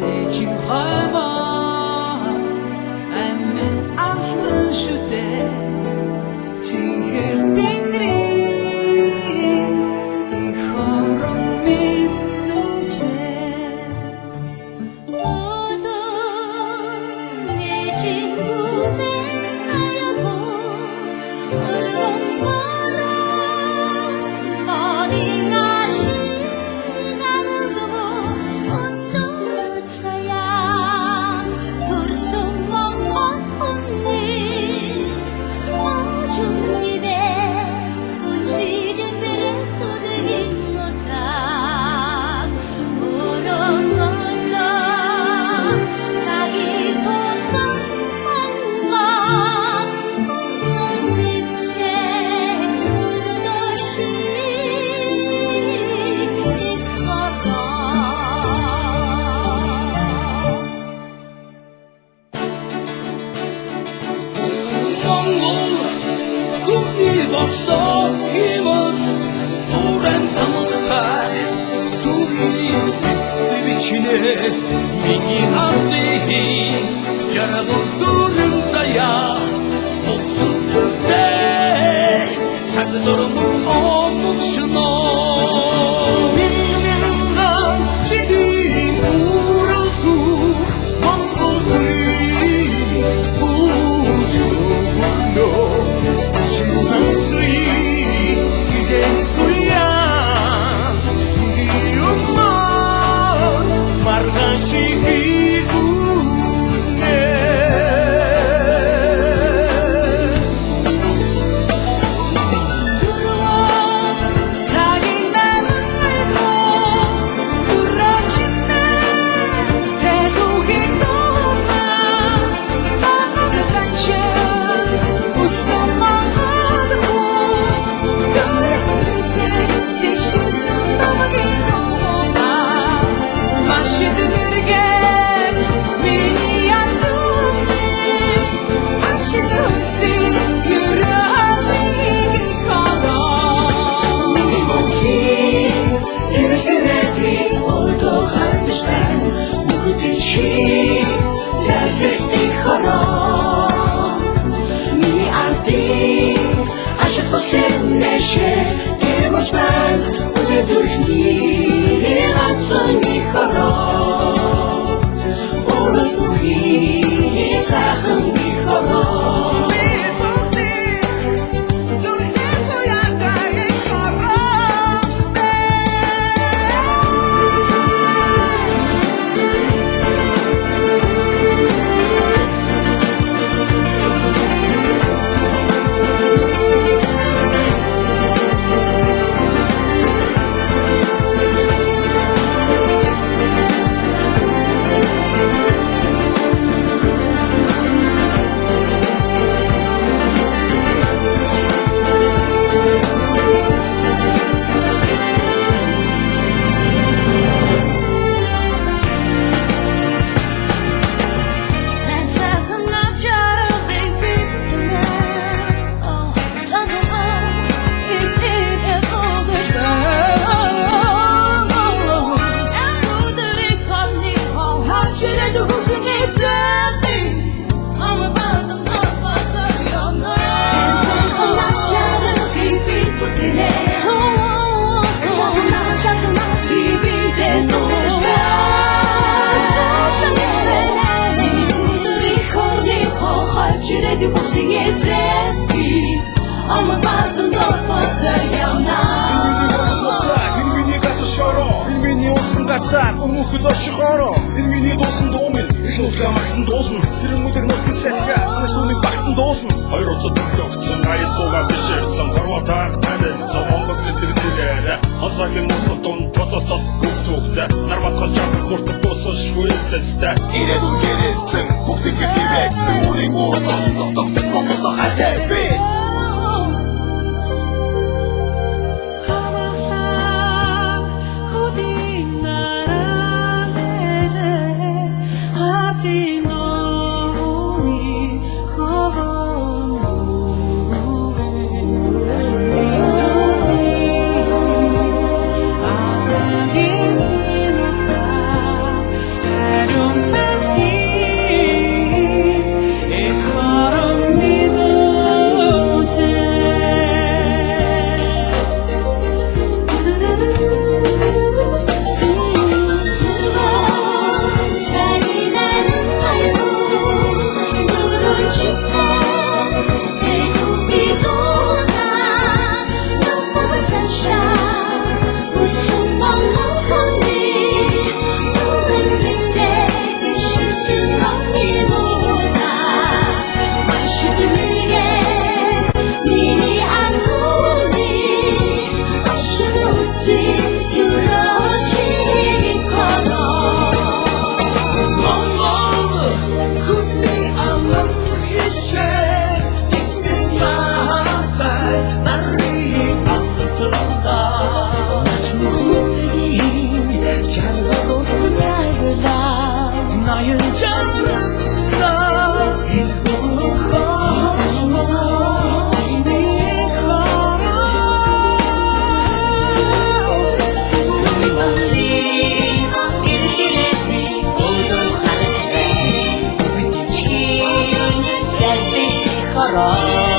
Sẽ chịu hỏi mà em mình ăn luôn suốt đời chỉ hiểu tiếng đi đi khó rong mình lúc thế 모두 내 친구 맨나여도 얼른 멀어 어디 가시가는 두고 언더차야 돌숨먹은 언니 오줌 입에 움직인 배를 후드긴 노다 오른 먼저 자기 도성만만 없는 입체 그것이 있거든 꿈이 봤어 힘은 오랜 담흑할 두기 비치네 미니 앞뒤 자라고 두는 자야 목숨인데 작은 얼음은 어묵시너 민민한 지기 무릎도 먼고들이 우주로 신성수이 이젠 또야 우리 엄마 말가시기 웃네 부러워 자기 나를 알고 부러진 내 대독이로만 마음의 간신 웃음만 Emoçman, ude durni, ratsoni khoro. Ora tuhi, sahni khoro. Çiledi boşta yeterli ama baktım doktorlar Миний гадар шороо миний усан гацаа өмнөхд очхороо миний дуусан дуумын их нүхлээ мартан дуусан сэрэн мөдөг нөхөн сахиа санаж түүний багтан дуусан хоёр уцад төлөвцөн аялуугаа бишэрсэн хорвотаа танилцсан монгол тэтгэлээрээ хонцагийн мосотон протостол хүүхдүүхтэй нарматгал чамд хүртэл дуусан шүлтэстэй ирээдүйн гэрэлцэн бүгдийг хэвээцэн үрийн уурдас тогтох монгол хатайби 나의 자랑다 Sarap